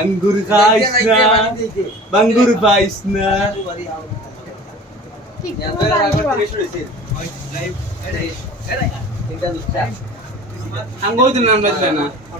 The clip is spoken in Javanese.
Anggur guys na. Banggur guys na. Ang gawin na ang na.